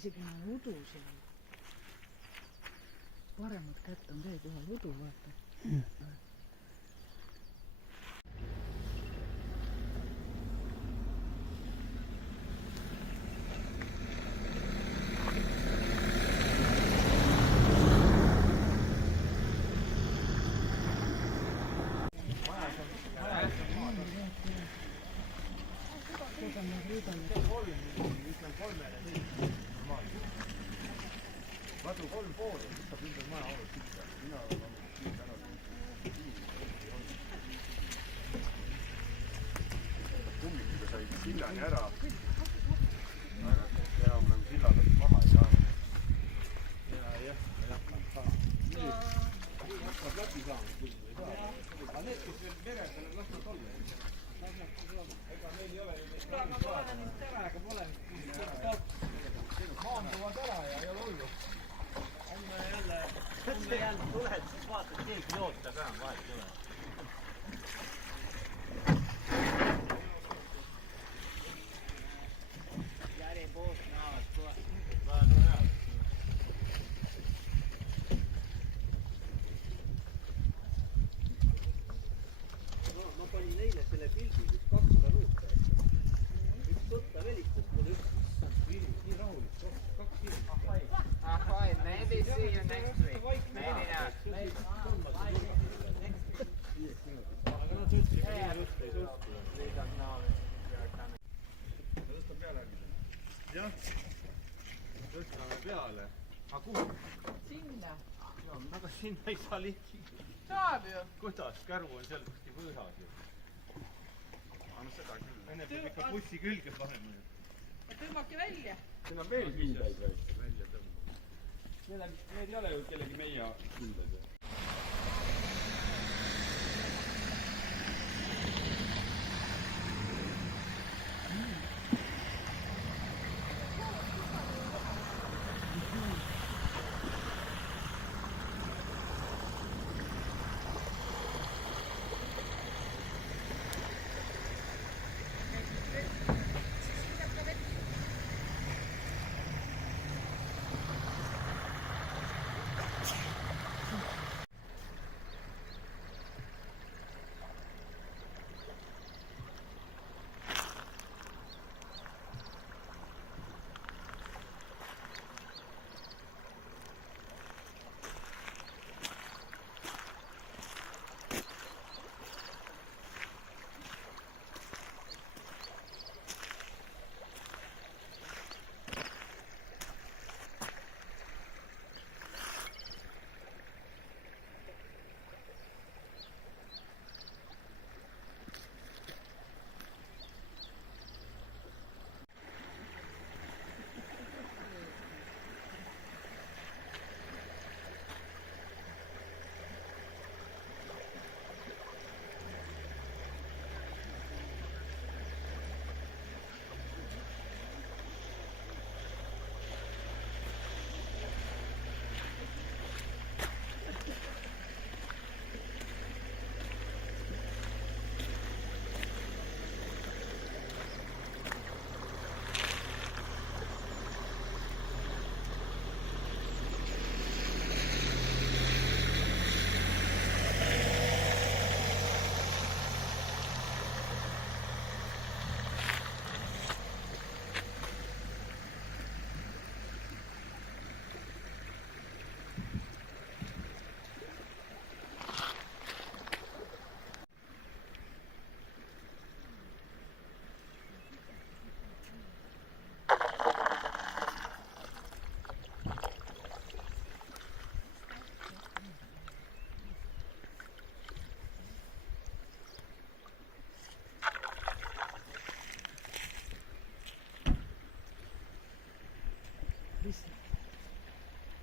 isegi udu seal. Paremat kätt on teed ühel udu, vaata. Madu 3 poole, siis saab ümber maja olla sitta. Mina olen olnud siin ära. Kummikuga said sillani ära. Aga enam nagu silladast maha ei saanud. Jah. Hakkab läbi saama, kui ei saa. Aga need, kes veel mere peale, las nad olla. Ega meil ei ole ju neid ära, ega pole. Maanduvad ära ja ei ole hullu. Homme jälle tuled, siis vaatad, keegi loota ka, vahet ei ole. Järi poolt näevad kõvasti. Väga hea. Ma panin neile selle pildi, kus 200 ruuta. Üks sõtta velistas mulle üks. Nii rahulik, 2 inimest. Fine, maybe see you next week. Maybe not. Aga nad ütlesid, et nii võtta ei sõltu. Tõstan peale äkki. Jah, tõstame peale. Aga kuhu? Sinna. Aga sinna ei saa lihti. Saab ju. Kuidas? Käru on seal kuskil võõras ju. Aga no seda küll. Enne peab ikka bussi külge panema. Tõmmake välja. Siin on veel kindaid välja tõmbama. Need ei ole ju kellegi meie kindaid. Lihtsalt